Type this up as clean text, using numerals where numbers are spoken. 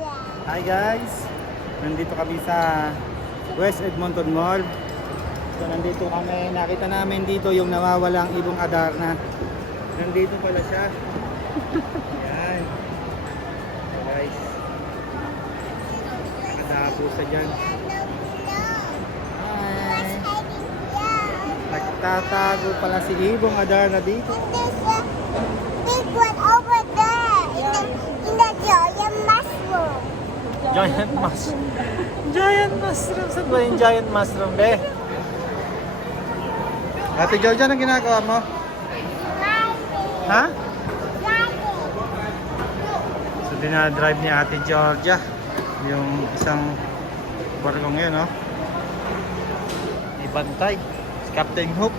Hi guys! Nandito kami sa West Edmonton Mall. So nandito kami, nakita namin dito yung nawawalang ibong Adarna. Nandito pala siya. Ayan. So guys. Nakadapo sa dyan. Hi! Nagtatago pala si ibong Adarna dito. Big one over there in the giant mushroom. Giant mushroom. Giant mushroom. Saan ba yung giant mushroom, be? Ate Georgia, anong ginagawa mo? Ha? So dinadrive ni Ate Georgia yung isang barkong yun, no? Ibantay. Si Captain Hook.